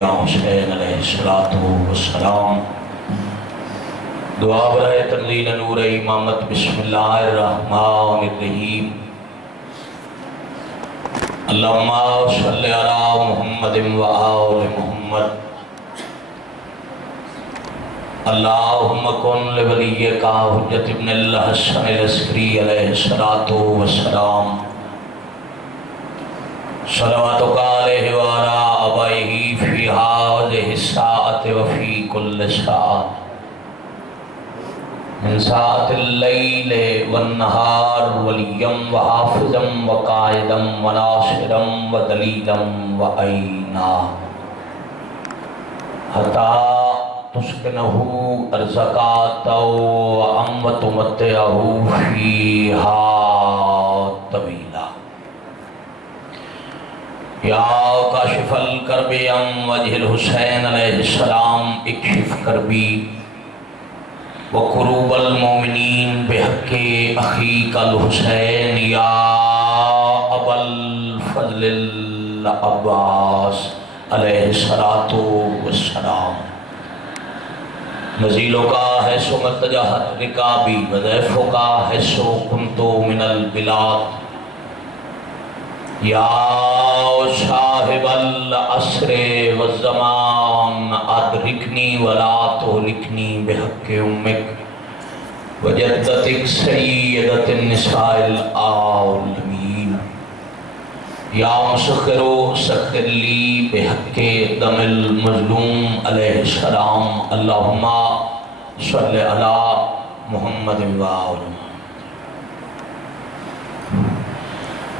حسین علیہ السلام دعا برائے تنزیل نور امامت بسم اللہ الرحمن الرحیم اللہم صلی علی محمد و آل محمد اللہم کن لولیک حجت ابن الحسن العسکری علیہ السلام صلواتک علیہ وعلی آبائہ فی ہذہ الساعۃ وفی کل ساعۃ من ساعۃ اللیل والنہار ولیا وحافظا وقائدا وناصرا ودلیلا وعینا حتی تسکنہ ارزقا وعم تمتعہ فیہا طویلا یا کاشف الکرب ام وجہ الحسین علیہ السلام اکشف کربی وقروب المومنین بحق اخیک الحسین یا ابا الفضل العباس علیہ السلام نزیلوں کا ہے سو متجہت رکابی وضیفوں کا ہے سو کنتو من البلاد یا صاحب العصر والزمان ادرکنی ولا تہلکنی بحق امک وجدتک سیدت النساء العالمین یا مسخر سخر لی بحق دم المظلوم علیہ السلام اللہم صلی علی محمد و آل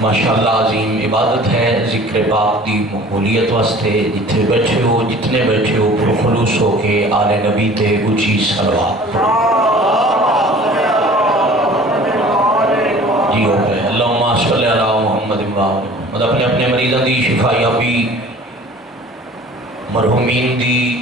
ماشاءاللہ عظیم عبادت ہے ذکر پاک دی مقبولیت واسطے جتنے بیٹھے ہو پر خلوص ہو کے آل نبی تے اچھی صلوات جی ہو گئے اللہم صلی علی محمد و آل محمد اپنے اپنے مریضاں دی شفا یابی مرحومین دی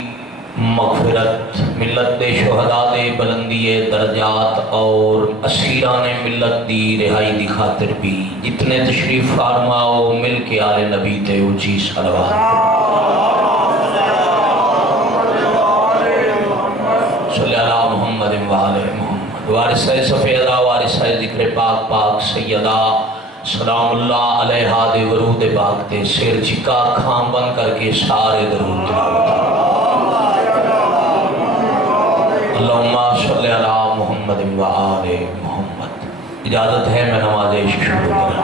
مغفرت ملت دے شہداء دے بلندی درجات اور اسیران ملت دی رہائی دی خاطر بھی جتنے تشریف فرماؤ مل کے آل نبی تے اونچی صلوات صلی اللہ محمد و آل محمد وارثہ سفیدہ وارثہ ذکر پاک پاک سیدہ سلام اللہ علیہ دے ورود پاک تے سر چکا کھام بند کر کے سارے درود تلاوت اللہم صلی علی محمد و آل محمد اجازت ہے میں نماز عشق شروع کرنا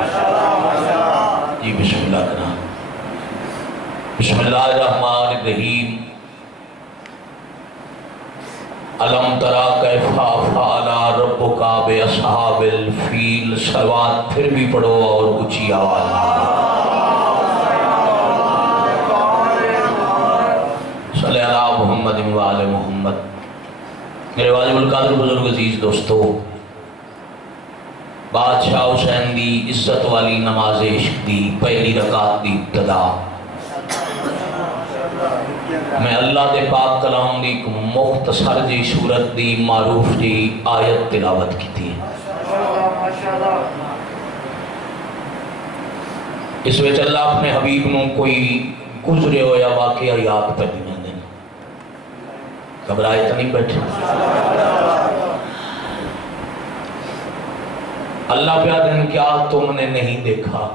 جی بسم اللہ کرنا بسم اللہ الرحمن الرحیم علم ترا کیف فعل ربک باصحاب الفیل صلوات پھر بھی پڑھو اور اونچی آواز صلی علی محمد و آل محمد میرے واجب القادر بزرگ عزیز دوستو بادشاہ حسین دی عزت والی نماز عشق دی پہلی رکعت دی ابتدا میں اللہ دے پاک کلام دی مختصر جی صورت دی معروف جی آیت تلاوت کی تھی اس وچ اللہ اپنے حبیب نو کوئی گزرے ہو یا واقعہ یاد کر دینا دیں گھبرائے تو نہیں بیٹھے اللہ پہ دن کیا تم نے نہیں دیکھا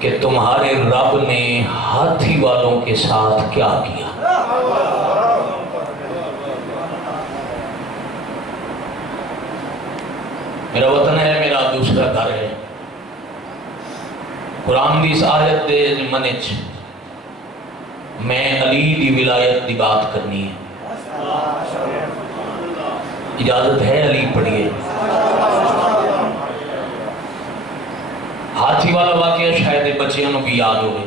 کہ تمہارے رب نے ہاتھی والوں کے ساتھ کیا کیا میرا وطن ہے میرا دوسرا گھر ہے قرآن دی اس آیت دے منچ میں علی دی ولایت دی بات کرنی ہے اجازت ہے علی پڑھیے ہاتھی والا واقعہ شاید بچیاں نو بھی یاد ہوئے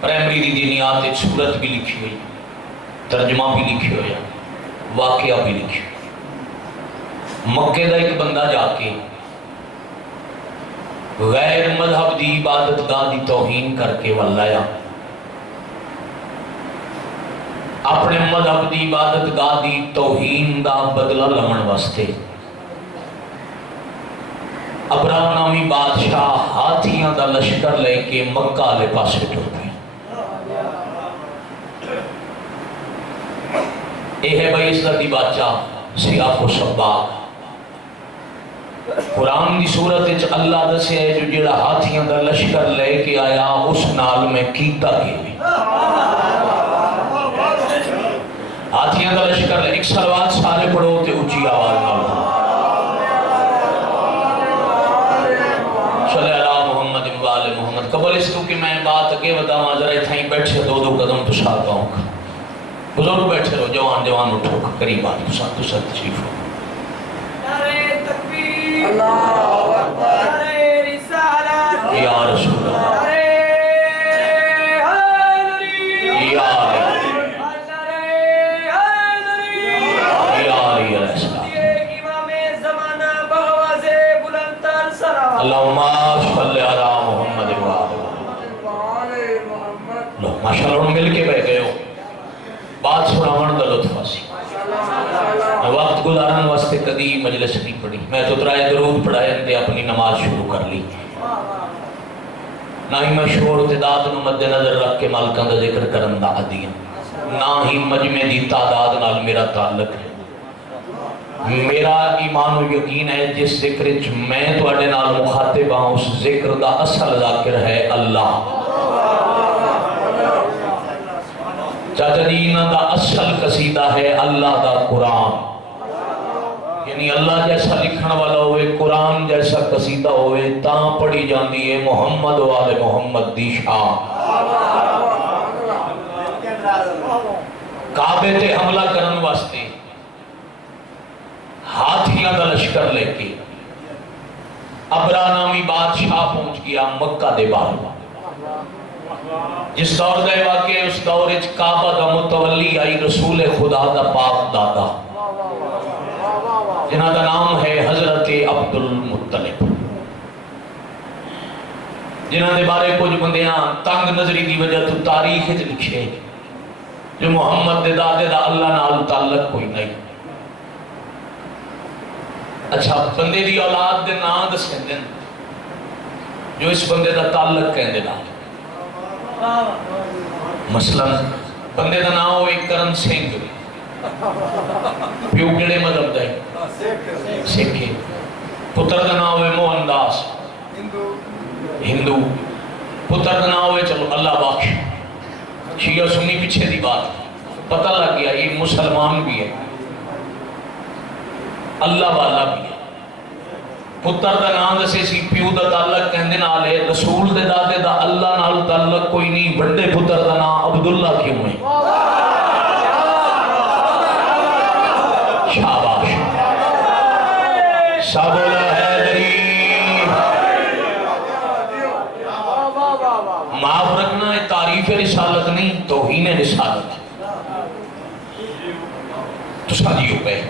پرائمری دی دینیات ایک صورت بھی لکھی ہوئی ترجمہ بھی لکھی ہوئی واقعہ بھی لکھی ہوئی مکے دا ایک بندہ جا کے غیر مذہب دی عبادت گاہ دی توہین کر کے واللہ اپنے مذہب دی عبادت گاہ دی توہین دا بدلہ لمن واسطے ابرا نامی بادشاہ ہاتھیاں دا لشکر لے کے مکہ والے پاسے ٹر پیا۔ یہ ہے بھائی اسرائیلی بادشاہ سیاق و سباق۔ قرآن کی صورت وچ اللہ دسیا ہے جو جڑا ہاتھیاں دا لشکر لے کے آیا اس نال میں کیتا گیا۔ ہاتھیاں دا لشکر لے، ایک صلوات سارے پڑھو تے اونچی آواز نال صلی اللہ محمد وآل محمد۔ قبل اس تو کہ میں بات اگے بتاواں، ذرا اتھائی بیٹھے دو قدم تو ساتھ آؤں گا۔ بزرگ بیٹھے رہو، جوان اٹھو، قریب آ تو ساتھ تشریف ہو۔ نعرہ تکبیر، اللہ اکبر، نعرہ رسالت، یا رسول اللہ، نعرہ حیدری، یا علی، نعرہ حیدری، یا علی علیہ السلام، یہ امام زمانہ بغواز بلند تر سلام، اللہم صلی علی محمد وآل محمد۔ لو ماشاءاللہ انہوں مل کے بیٹھ گئے ہو، بات سناون دا لطف آسی۔ وقت گزارن واسطے کدی مجلس نہیں پڑھی، میں تو ترائے درود پڑھائے اندے اپنی نماز شروع کر لی۔ نہ ہی میں شور تعداد نو مد نظر رکھ کے مالکان دا ذکر کرن دا عدیاں، نہ ہی مجمع دی تعداد نال میرا تعلق ہے۔ میرا ایمان و یقین ہے جس ذکر وچ میں تواڈے نال مخاطب ہاں اس ذکر دا اصل ذاکر ہے اللہ۔ چاچا جی انہاں دا اصل قصیدہ ہے اللہ دا قرآن، یعنی اللہ جیسا لکھن والا ہوئے، قرآن جیسا قصیدہ ہوئے، تاں پڑھی جاندی ہے محمد و آل محمد دی شان۔ کعبے تے حملہ کرن واسطے ہاتھیاں دا لشکر لے کے ابرا نامی بادشاہ پہنچ گیا مکہ دے باہر۔ جس دور دے واقعے اس دور اچ کعبہ دا متولی آئی رسول خدا دا پاک دادا، جنہاں دا نام ہے حضرت عبد المطلب، جنہاں دے بارے کچھ بندیاں تنگ نظری دی وجہ تو تاریخ وچ لکھے جو محمد دے دادے دا اللہ نال تعلق کوئی نہیں۔ اچھا بندے دی اولاد دے نام دسیں دن جو اس بندے دا تعلق کہندے نال، مثلا بندے دا نام ہوئے کرن سنگھ، پیو کیڑے مذہب دا ہے؟ سکھ۔ پتر دا نام ہوئے موہن داس، ہندو۔ پتر دا نام ہوئے چلو اللہ بخش، شیعہ سنی پیچھے دی بات، پتہ لگ گیا یہ مسلمان بھی ہے، اللہ والا بھی ہے۔ پتر دا نام دسے سی، پیو دا تعلق کہندے نال ہے، رسول دے دادے دا اللہ نال تعلق کوئی نہیں، بڑے پتر دا نام عبداللہ کیوں ہے؟ شاباش، سابولا حیدری، معاف رکھنا ہے، تعریف رسالت نہیں توہین رسالت۔ تو ساتھی ہو گئے،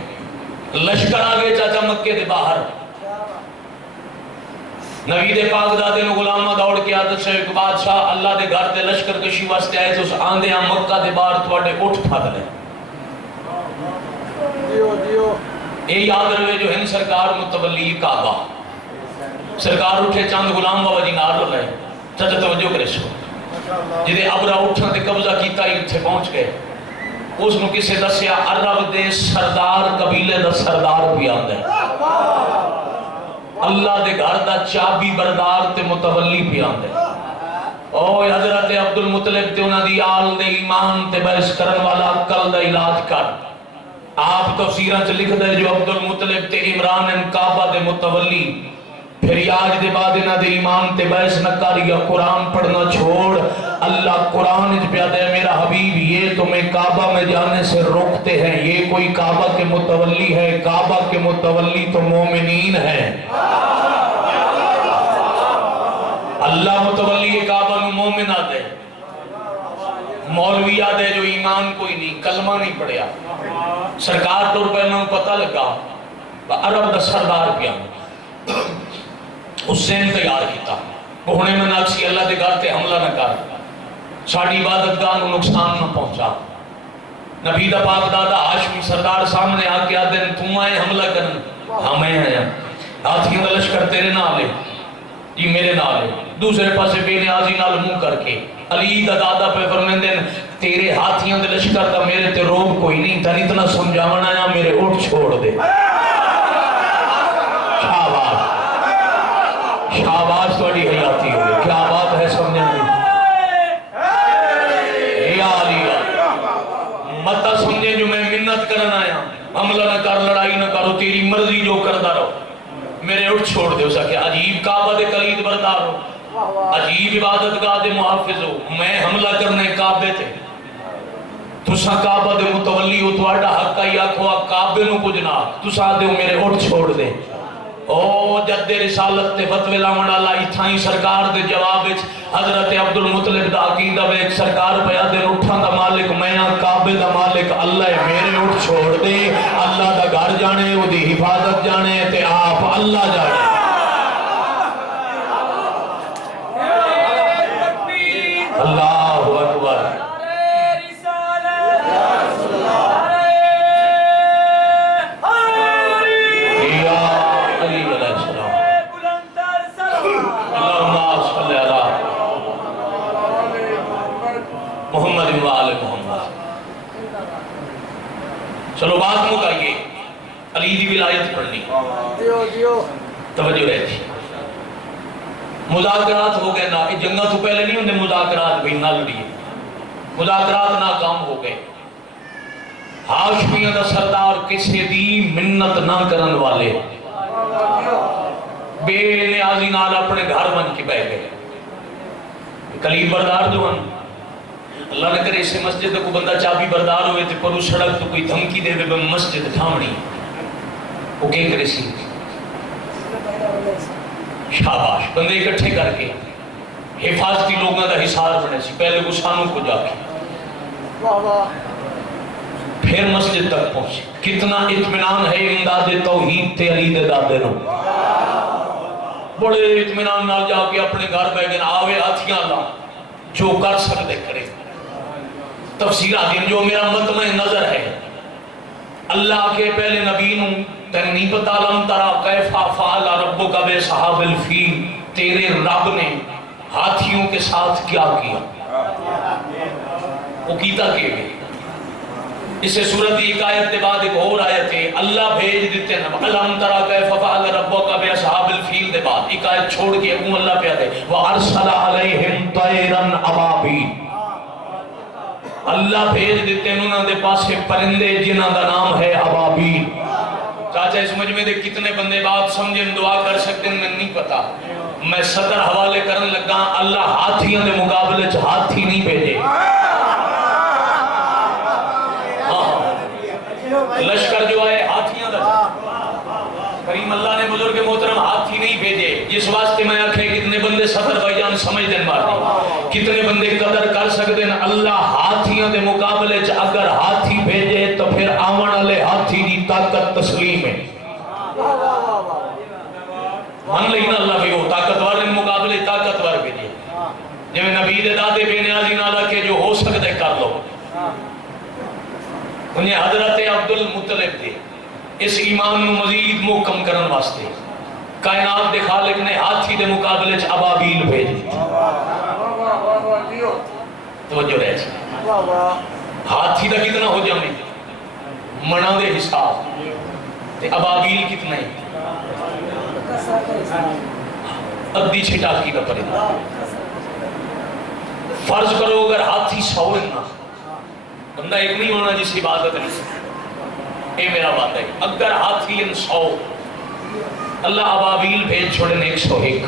لشکر آگے چاچا مکے دے باہر، نبی دے پاک دادے نو غلامہ دوڑ کے عادت سے ایک بادشاہ اللہ دے گھر دے لشکر کشی واسطے آئے تو اس آندے ہاں مکہ دے باہر تواڈے اٹھ پھد لے۔ اے یاد رہے جو ہن سرکار متولی کعبہ، سرکار اٹھے چاند غلام بابا جی نال لے، چاچا توجہ کرے سو، جدے ابرا اٹھن تے قبضہ کیتا ہی اتھے پہنچ گئے۔ اس نو کسے دسیا عرب دے سردار قبیلے دا سردار بھی آندا ہے، اللہ دے گھر دا چابی بردار تے متولی بھی آندا ہے۔ او حضرت عبد المطلب تے انہاں دی آل دے ایمان تے بحث کرن والا عقل دا علاج کر۔ آپ تفسیراں چ لکھ دے جو عبد المطلب تے عمران ان کعبہ دے متولی، پھر آج دے بعد انہاں دے ایمان تے بحث نہ کر، یا قرآن پڑھنا چھوڑ۔ اللہ قرآن اچ پیا دے میرا حبیب یہ تمہیں کعبہ میں جانے سے روکتے ہیں، یہ کوئی کعبہ کے متولی ہے، کعبہ کے متولی تو مومنین ہیں۔ اللہ متولی کعبہ نو مومن آدھے، مولوی آدھے جو ایمان کوئی نہیں، کلمہ نہیں پڑھیا۔ سرکار طور پر انہوں پتہ لگا عرب دا سردار پیا، اس سے تیار کیتا بہنے میں ناکسی اللہ دے گھر تے حملہ نہ کر، ساڑی عبادتگاہ نو نقصان نہ پہنچا۔ نبی دا پاک دادا ہاشمی سردار سامنے آ کے آدھے تم آئے حملہ کرن، ہمیں ہیں ہاتھیوں کا لشکر تیرے نال ہے جی میرے نال ہے دوسرے پاسے بے نیازی نال منہ کر کے علی دا دادا پہ فرمیندے تیرے ہاتھیوں دے لشکر دا میرے تے روب کوئی نہیں تھا اتنا سمجھاونا یا میرے اٹھ چھوڑ دے شہباز تھوڑی حیاتی ہوئے کیا بات ہے سمجھنے یا علی متا سمجھے جو میں منت کرنا آیا حملہ نہ کر لڑائی نہ کرو تیری مرضی جو کردہ رہو میرے اٹھ چھوڑ دے اسا کہ عجیب کعبہ دے کلید بردار ہو عجیب عبادت گاہ دے محافظ ہو میں حملہ کرنے کعبے تھے تسا کعبہ دے متولی ہو تو آڈا حق کا ہی آکھو کعبے نو کچھ نہ تسا دے میرے اٹھ چھوڑ دے او جد رسالت تے فتوی لاون والا ایتھائی سرکار دے جواب وچ حضرت عبد المطلب دا عقیدہ ایک سرکار پیا دے اٹھاں دا مالک میں ہاں کعبے دا مالک اللہ ہے میرے اٹھ چھوڑ دے اللہ دا گھر جانے او دی حفاظت جانے تے آپ اللہ جانے اللہ اکبر محمد وآل محمد چلو بات مکائیے علی دی ولایت پڑھنی توجہ رہتی مذاکرات ہو گئے نا جنگہ تو پہلے نہیں ہوندے مذاکرات بھی نہ لڑیے مذاکرات ناکام ہو گئے ہاشمیہ دا سردار کسی دی منت نہ کرن والے بے نیازی نال اپنے گھر بن کے بیٹھ گئے کلید بردار جو ہن اللہ نے کرے اسے مسجد کو بندہ چابی بردار ہوئے تھے پر اس سڑک تو کوئی دھمکی دے بے مسجد تھامنی وہ کہیں کرے سی شاباش بندے اکٹھے کر کے حفاظتی لوگوں دا حصار بنے سی پہلے گسانوں کو جا کے پھر مسجد تک پہنچے کتنا اطمینان ہے امداد توحید تے علی دے دادے نو بڑے اطمینان نہ جا کے اپنے گھر بیگن آوے ہاتھیاں اللہ جو کر سکتے کرے تفسیر آدم جو میرا مطمئن نظر ہے اللہ کے پہلے نبی نو تین نہیں پتا لم ترا کیفا فعل ربک بصحاب الفیل تیرے رب نے ہاتھیوں کے ساتھ کیا کیا وہ کیتا کہ اسے سورت ایک آیت کے بعد ایک اور آیت ہے اللہ بھیج دیتے ہیں علم ترا کیفا فعل ربک بصحاب الفیل کے بعد ایک آیت چھوڑ کے ابو اللہ پہ آتے وارسل علیہم طیرا ابابیل اللہ بھیج دیتے ہیں انہوں نے پاسے پرندے جنہاں دا نام ہے ابابیل چاچا اس مجمع دے کتنے بندے بات سمجھیں دعا کر سکتے ہیں میں نہیں پتا میں صدر حوالے کرنے لگا اللہ ہاتھیاں دے مقابلے چ ہاتھی نہیں بھیجے لشکر جو ہے ہاتھیاں دا کریم اللہ نے بزرگ محترم ہاتھی نہیں بھیجے جس واسطے میں آکھے کتنے بندے صدر بھائی جان سمجھ دیں مارے کتنے بندے قدر کر سکتے ہیں اللہ ہاتھیاں دے مقابلے چ اگر ہاتھی بھیجے تو پھر آمن والے ہاتھی دی طاقت تسلیم ہے من لینا اللہ بھی وہ طاقتور نے مقابلے طاقتور بھیجے جو نبی دے دادے بے نیازی نالا کے جو ہو سکتے کر لو انہیں حضرت عبد المطلب دے اس ایمان نو مزید محکم کرن واسطے کائنات دے خالق نے ہاتھی دے مقابلے چ ابابیل بھیج دی توجہ رہے چاہے ہاتھی دا کتنا ہو جانے منا دے حساب تے ابابیل کتنا ہے ادھی چھٹاکی کا پرندہ فرض کرو اگر ہاتھی 100 نہ بندہ ایک نہیں ہونا جس عبادت نہیں اے میرا بات ہے اگر ہاتھی 100 اللہ ابابیل بھیج چھوڑیں 101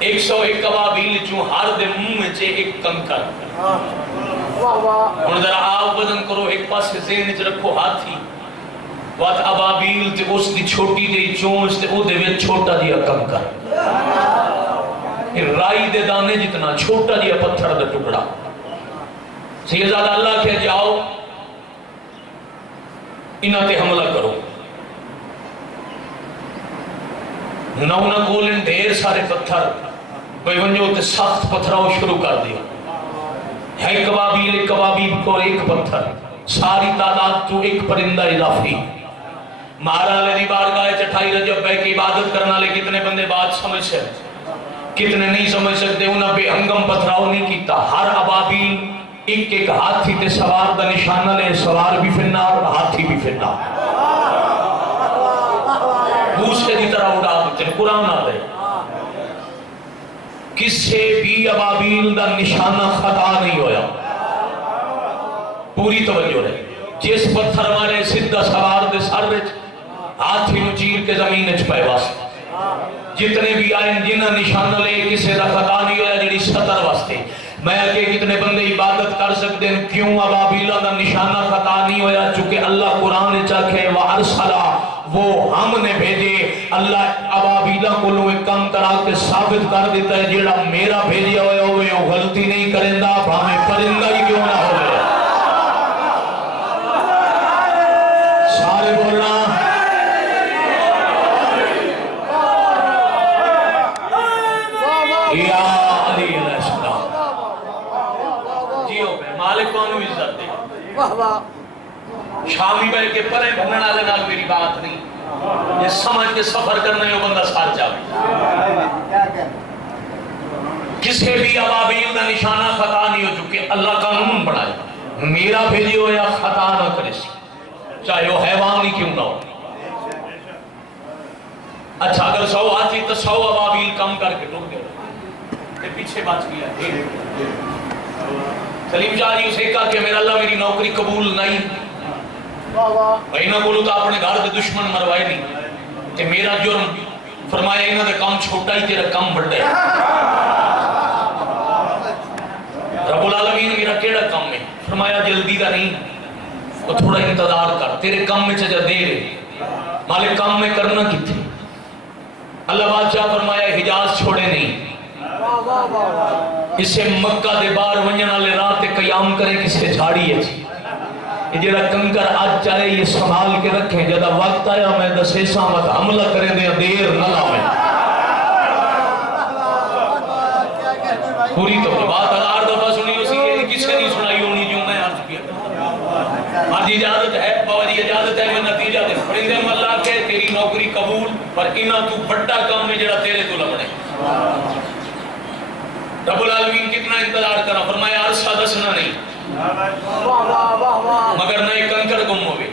101 ابابیل چوں ہر دے منہ میں چے ایک کنکر اور ذرا آپ وزن کرو ایک پاس سے ذہن وچ رکھو ہاتھی وقت ابابیل تے اس دی چھوٹی جی چونچ تے او دے وچ چھوٹا جیا کنکر رائی دے دانے جتنا چھوٹا جیا پتھر دا ٹکڑا سیدزادہ اللہ کہ جاؤ انہاں تے حملہ کرو نونا کولن دیر سارے پتھر بھئی ونجو تے سخت پتھراؤ شروع کر دیا ہے کبابیل کو ایک پتھر ساری تعداد تو ایک پرندہ اضافی مہارا علی بارگاہ چٹھائی رجب بے کی عبادت کرنا لے کتنے بندے بات سمجھ سکتے کتنے نہیں سمجھ سکتے انہاں بے ہنگم پتھراؤ نہیں کیتا ہر ابابیل ایک ایک ہاتھی تے سوار دا نشانہ لے سوار بھی فنار ہاتھی بھی فنار بوسے دی طرح اڑا دیتے قرآن آ دے کسے بھی ابابیل دا نشانہ خطا نہیں ہویا پوری توجہ رہے جس پتھر مارے سدھا سوار دے سر وچ ہاتھی نو چیر کے زمین وچ پے واسطے جتنے بھی آئے جنہ نشانہ لے کسے دا خطا نہیں ہویا جڑی سطر واسطے میں کہ کتنے بندے عبادت کر سکتے ہیں کیوں ابابیل دا نشانہ خطا نہیں ہویا چونکہ اللہ قرآن چاکھے وَأَرْسَلَا وہ ہم نے بھیجے اللہ ابابیلہ کو لوگ کم کرا کے ثابت کر دیتا ہے جیڑا میرا بھیجیا ہوئے ہوئے وہ غلطی نہیں کرندہ بھامیں پرندہ ہی کیوں نہ ہوئے سارے بولنا یا علی علیہ السلام جیو پہ مالک کونو عزت دے شامی بے کے پرے بھننا لینا میری بات نہیں یہ سمجھ کے سفر کرنے میں بندہ ساتھ جاوے کسے بھی ابابیل دا نشانہ خطا نہیں ہو چکے اللہ قانون بڑھائے میرا بھیجی ہو یا خطا نہ کرے سی چاہے وہ حیوان ہی کیوں نہ ہو اچھا اگر 100 آتی تو 100 ابابیل کم کر کے ٹوٹ گئے پیچھے بات کیا سلیم شاہ جی اسے کہا کہ میرا اللہ میری نوکری قبول نہیں نہ بولو تو اپنے گھر دے دشمن مروائے نہیں کہ میرا جرم فرمایا انہوں نے کام چھوٹا ہی تیرا کام بڑھے رب العالمین میرا کیڑا کام ہے فرمایا جلدی دا نہیں وہ تھوڑا انتظار کر تیرے کام میں چجا دے رہے مالک کام میں کرنا کی تھی اللہ بادشاہ فرمایا حجاز چھوڑے نہیں اسے مکہ دے بار ونجنا لے رات قیام کرے کسے جھاڑی ہے یہ جڑا کنکر آج چاہے یہ سنبھال کے رکھیں جدہ وقت آیا میں دسے سامت حملہ کرے دیں دیر نہ لاؤیں پوری تو بات 1000 دفعہ سنی اسی ہے کسے نہیں سنائی ہونی جو میں عرض کیا آج اجازت ہے باوجی اجازت ہے میں نتیجہ دے پرندے اللہ کہ تیری نوکری قبول پر انہاں تو بڑا کام میں جڑا تیرے تو لبنے رب العالمین کتنا انتظار کرا فرمایا عرصہ دسنا نہیں مگر نہ ایک کنکر گم ہوئے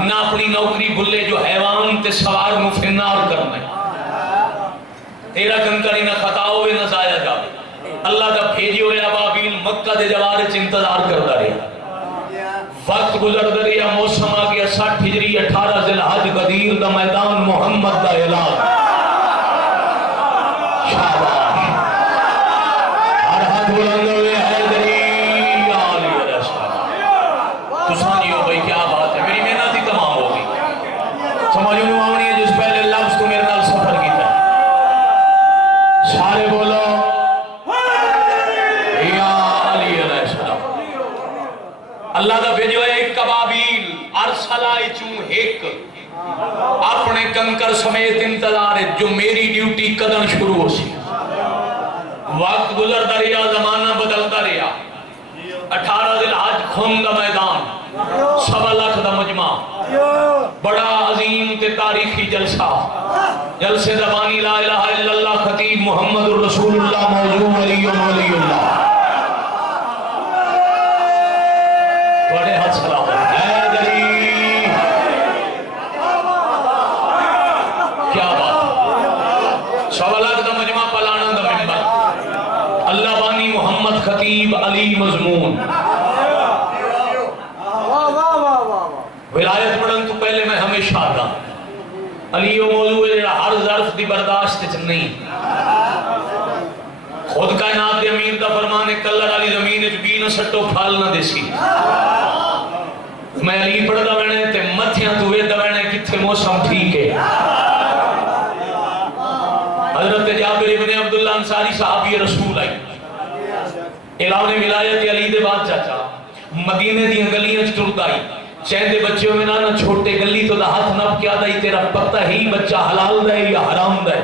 نہ اپنی نوکری بھلے جو حیوان تے سوار مفنار کرنا ہے تیرا کنکر ہی نہ خطا ہوئے نہ ضائع جاوے اللہ کا بھیجی ہوئے ابابیل مکہ دے جوارے چ انتظار کرتا رہا وقت گزر دریا موسم آ گیا 60 ہجری 18 ذی الحج غدیر دا میدان محمد دا اعلان شاباش ہر ہاتھ بلند ہوئے حیدری یا علی علیہ السلام تو سانیو بھائی کیا بات ہے میری محنت ہی تمام ہوگی سمجھو نمانی ہے جس پہلے لفظ تو میرے نال سفر کیتا ہے سارے بولو یا علی علیہ السلام اللہ دا بھیجو ہے ایک ابابیل ارسلائی چون ایک اپنے کنکر سمیت انتظار ہے جو میری ڈیوٹی قدم شروع ہو سی وقت گزرتا رہا زمانہ بدلتا رہا 18 ذی الحج خون دا میدان 1.25 لاکھ دا مجمع بڑا عظیم تے تاریخی جلسہ جلسے زبانی لا الہ الا اللہ خطیب محمد الرسول اللہ موضوع ولی اللہ بڑے حد سلام حیدری کیا بات 1.25 لاکھ دا مجمع پلانا دا منبر اللہ بانی محمد خطیب علی مضمون ولایت پڑھن تو پہلے میں ہمیشہ آتا علی و موضوع ہر ظرف دی برداشت نہیں خود کائنات دے امیر دا فرمانے کلر علی زمین بھی نہ سٹو پھال نہ دیسی میں علی پڑھ دا وینے تے متھیاں تو وے دا وینے کتھے موسم ٹھیک ہے حضرت جابر ابن عبداللہ انصاری صحابی رسول آئی اعلان ولایت علی دے بعد چاچا مدینے دی گلیاں ٹرد آئی چہندے بچوں میں نہ چھوٹے گلی تو دا ہاتھ نب کیا دائی تیرا پتہ ہی بچہ حلال دے یا حرام دے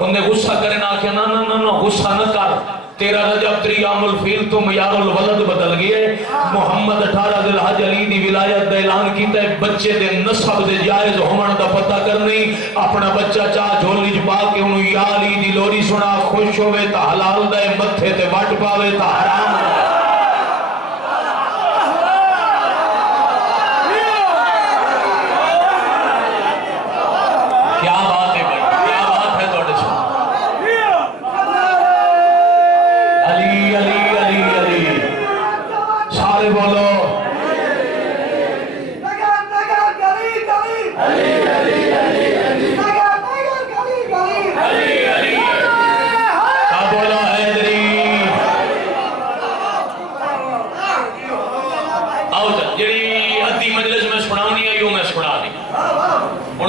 انہیں غصہ کرے نہ کہ نہ غصہ نہ کر 13 رجب تریام الفیل تو معیار الولد بدل گئے محمد 18 ذی الحج علی دی ولایت دا اعلان کیتا ہے بچے دے نسب دے جائز ہون دا پتہ کرنی اپنا بچہ چاہ جھولی چ پا کے انہوں یا علی دی لوری سنا خوش ہوئے تا حلال دے متھے تے وٹ پاوے تا حرام دے کیا بات ہے بھائی کیا بات ہے توڑے سو علی علی علی علی سارے بولو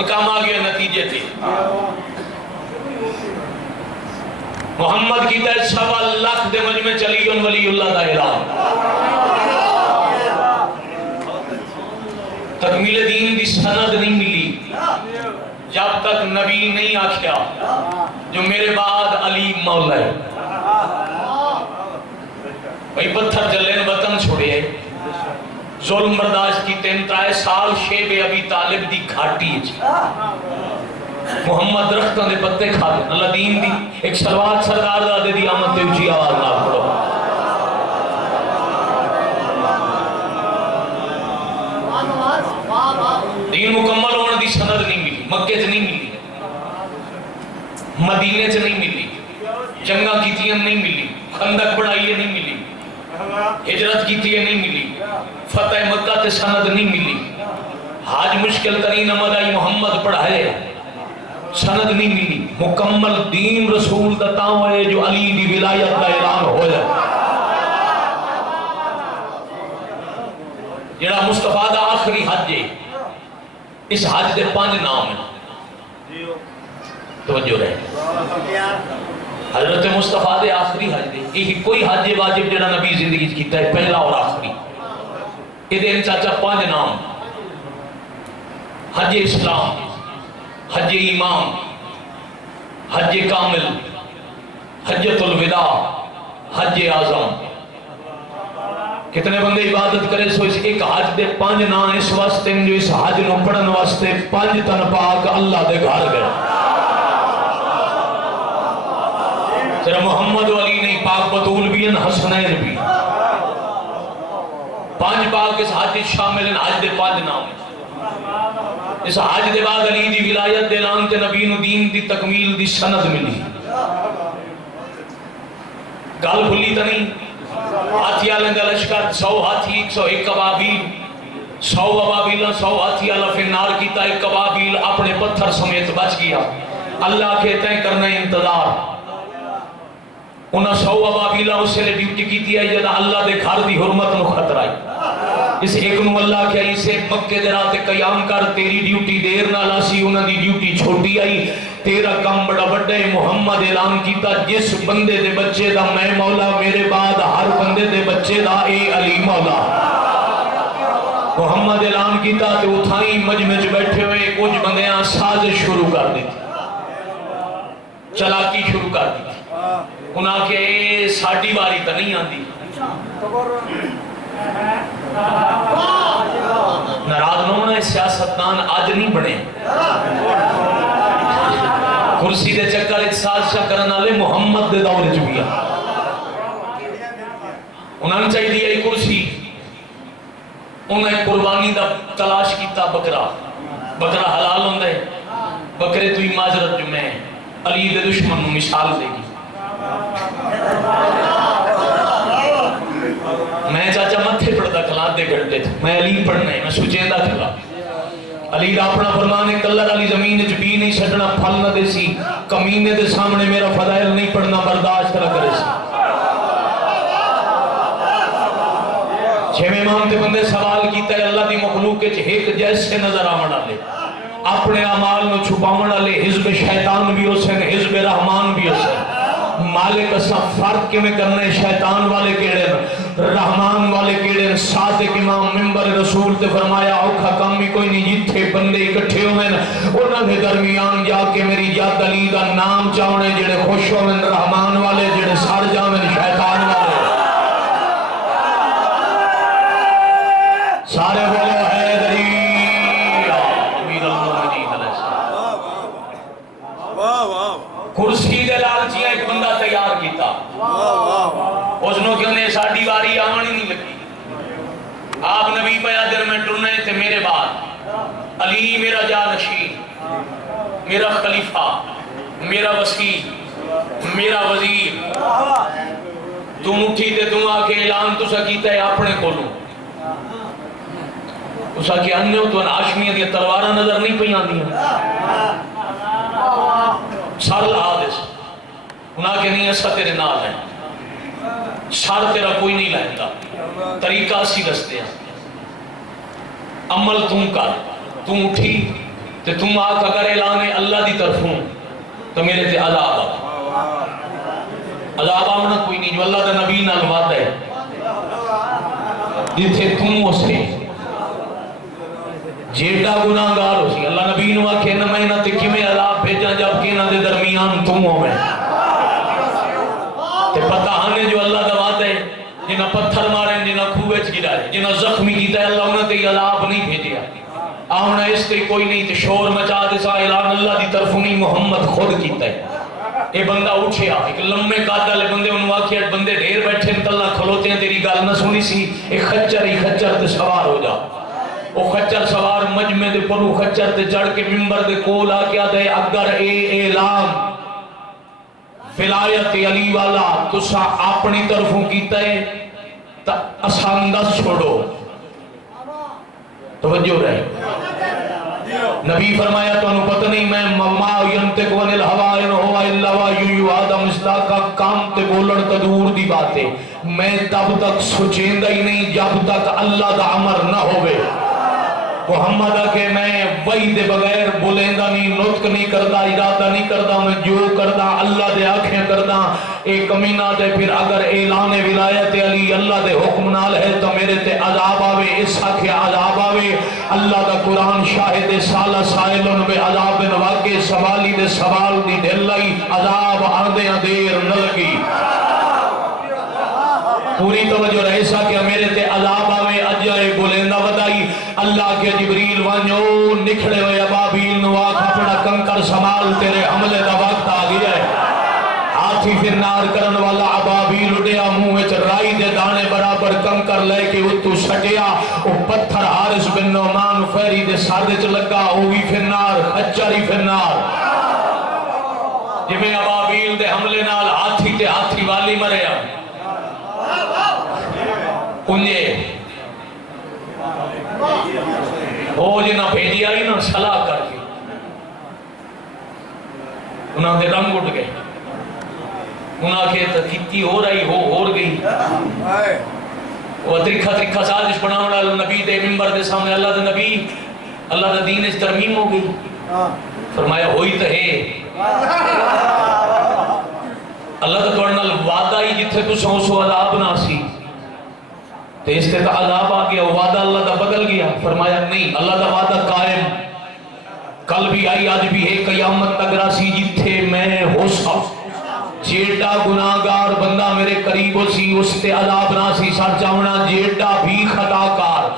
کام آ گیا نتیجے تھے محمد کی تے 1.25 لاکھ دے مجمع چلی ان ولی اللہ دا اعلان تکمیل دین دی سند نہیں ملی جب تک نبی نہیں آکھیا جو میرے بعد علی مولا ہے بھئی پتھر جلین وطن چھوڑے ظلم برداشت کی 3 سال شیب ابی طالب دی کھاٹی محمد درختوں دے پتے کھا دے اللہ دین دی ایک سلوات سردار دادے دی آمد تے اچھی آواز نہ پڑھو دین مکمل ہونے دی سند نہیں ملی مکے سے نہیں ملی مدینے سے نہیں ملی جنگاں کیتیاں نہیں ملی خندق بڑھائیے نہیں ملی ہجرت کیتیاں نہیں ملی فتح مکہ تے سند نہیں ملی حاج مشکل ترین عمل آئی محمد پڑھائے سند نہیں ملی مکمل دین رسول دتاؤں ہے جو علی دی ولایت کا اعلان ہو جائے جڑا مصطفیٰ دا آخری حج ہے اس حج دے 5 نام ہیں توجہ رہے حضرت مصطفیٰ دے آخری حج دے یہی کوئی حج واجب جڑا نبی زندگی کیتا ہے پہلا اور آخری یہ دین چاچا 5 نام حج اسلام حج امام حج کامل حجت الوداع حج اعظم کتنے بندے عبادت کرے سو اس ایک حج دے 5 نام اس واسطے جو اس حج نو پڑھن واسطے 5 تن پاک اللہ دے گھر گئے صرف محمد و علی نہیں پاک بطول بھی ہیں حسنین بھی 5 پاک اس حج شامل ہیں حج دے 5 نام ہیں اس حج دے بعد علی دی ولایت دے اعلان تے نبی نو دین دی تکمیل دی سند ملی گل بھلی تا نہیں ہاتھی آلیں دا لشکر 100 ہاتھی 101 ابابیل 100 ابابیل 100 ہاتھی آلہ فنار کیتا 1 ابابیل اپنے پتھر سمیت بچ گیا اللہ کہتے ہیں کرنا انتظار انہاں 100 ابابیلہ اس سے ڈیوٹی کی تھی ہے جدا اللہ دے گھر دی حرمت نو خطر آئی اس ایک نو اللہ کیا اسے مکہ دے رات قیام کر تیری ڈیوٹی دیر نہ لاسی انہاں دی ڈیوٹی چھوٹی آئی تیرا کم بڑا بڑے محمد اعلان کیتا جس بندے دے بچے دا میں مولا میرے بعد ہر بندے دے بچے دا اے علی مولا محمد اعلان کیتا تے اتھائی مجمع بیٹھے ہوئے کچھ بندیاں سازش شروع کر دی چلاکی شروع کر دی انہاں کے ساڑھی باری تا نہیں آندی ناراض نہ ہونا سیاستدان آج نہیں بنے کرسی دے چکر ایک سازشہ کرنا لے محمد دے دور چکیا انہاں نے چاہیے دیا کرسی انہاں نے قربانی دا تلاش کیتا بکرا حلال ہوں دے بکرے تو ہی معذرت جو میں علی دے دشمن نو مثال دے گی میں چاچا متھے پڑھتا کلاد دے گھنٹے تھے میں علی پڑھنا ہے میں سوچیندہ کھلا علی دا اپنا فرمانے کلر علی زمین جبی نہیں چھڑنا پھل نہ دے سی کمینے دے سامنے میرا فضائل نہیں پڑھنا برداشت نہ کرے سی چھویں امام تے بندے سوال کیتا ہے اللہ دی مخلوق کے ایک جیسے نظر آمڑا لے اپنے اعمال میں چھپاوڑا لے حزب شیطان بھی ہو سن حزب رحمان بھی ہو سن مالک اساں فرق کے میں کرنے شیطان والے کیڑے رحمان والے کیڑے صادق امام منبر رسول تے فرمایا اوکھا کام ہی کوئی نہیں جتھے بندے اکٹھے ہوئے انہاں دے درمیان جا کے میری یاد علی دا نام چاونے جڑے خوش ہوئے رحمان والے جڑے سڑ جاویں اس نے کہ ساڑی واری آمنی نہیں لگی. آپ نبی پیا دن میں ٹرنے تھے میرے بعد علی میرا جانشین میرا خلیفہ میرا وسیع میرا وزیر. تم اٹھی تے تم آ کے اعلان تو سکیتا ہے اپنے کولوں. اس آکے انیوں تو ہاشمیہ دی تلوارہ نظر نہیں پہ آندی ہیں. سر حادث انہاں کے نہیں ایسا تیرے نال ہے. سر تیرا کوئی نہیں لائندہ. طریقہ سی دستے ہیں. عمل تم کر. تم اٹھی تے تم آکھ اگر اعلان اللہ دی طرفوں تو میرے تے عذاب آ. عذاب آمنا کوئی نہیں جو اللہ دا نبی نہ لواتا ہے. جتھے تم اسے جیڑا گناہگار ہو سی اللہ نبی نو آکھے نہ میں نہ تکی میں عذاب بھیجا جبکہ نہ دے درمیان تم ہو میں. تے پتہ ہنے جو اللہ دا وعدہ ہے جنہ پتھر مارے جنہ کھوے چ گرائے جنہ زخمی کیتا ہے اللہ انہاں تے عذاب نہیں بھیجیا. آونا اس تے کوئی نہیں تے شور مچا دے سا اعلان اللہ دی طرفوں نہیں محمد خود کیتا ہے. اے بندہ اٹھیا ایک لمبے قاد والے بندے انہوں آکھیا بندے ڈھیر بیٹھے اللہ کھلوتے ہیں تیری گل نہ سنی سی. ایک خچر تے سوار ہو جا. وہ خچر سوار مجمع دے پرو خچر تے چڑھ کے ممبر دے کول آ کے دے اگر اے اعلان ولایت علی والا تسا اپنی طرفوں کیتا ہے تا آسان دس چھوڑو. توجہ رہے. نبی فرمایا تو انہوں پتہ نہیں میں ما ینتق عن الہوی ان ہوا الا وحی یوحی مصداق کا کام تے بولن تے دور دی بات ہے. میں تب تک سوچیندا ہی نہیں جب تک اللہ دا امر نہ ہوئے. محمد کہ میں وحی دے بغیر بولیندا نہیں نطق نہیں کردا ارادہ نہیں کردا میں جو کردا اللہ دے آنکھیں کردا. ایک کمینہ دے پھر اگر اعلان ولایت علی اللہ دے حکم نال ہے تو میرے تے عذاب آوے. اس آکھے عذاب آوے. اللہ دا قرآن شاہد سالہ سائلن بے عذاب واقع سوالی دے سوال دی ڈھلائی عذاب آندے دیر نہ لگی. پوری توجہ رہے سا کہ میرے تے عذاب آوے اجائے بولندہ ودائی. اللہ کے جبریل وانجو نکھڑے ہوئے ابابیل نواک اپنا کنکر سمال تیرے حملے دا وقت آ گیا ہے. ہاتھی پھر نار کرن والا ابابیل اڈیا منہ وچ رائی دے دانے برابر کنکر لے کے اتو سٹیا. او پتھر حارس بن نعمان فیری دے سادے چ لگا اوہی پھر نار خچاری پھر نار. جویں ابابیل دے حملے نال ہاتھی تے ہاتھی والی مریا انجے وہ جنہ بھیجی آئی نا صلاح کر کے انہاں دے رنگ اٹھ گئے. انہاں کے تکیتی ہو رہی ہو گئی. وہ ترکھا سازش بناونا نبی دے ممبر دے سامنے اللہ دے نبی اللہ دے دین اس ترمیم ہو گئی. فرمایا ہوئی تو ہے اللہ دے توڑنا وعدہ ہی جتھے تو سو عذاب نہ سی تو اس تے تا عذاب آ گیا. وعدہ اللہ دا بدل گیا. فرمایا نہیں اللہ دا وعدہ قائم کل بھی آئی آج بھی ہے قیامت تک راسی جتھے میں ہو سا. جیڑا گناہگار بندہ میرے قریب ہو سی اس تے عذاب نہ سی. سر چاہنا جیڑا بھی خطا کار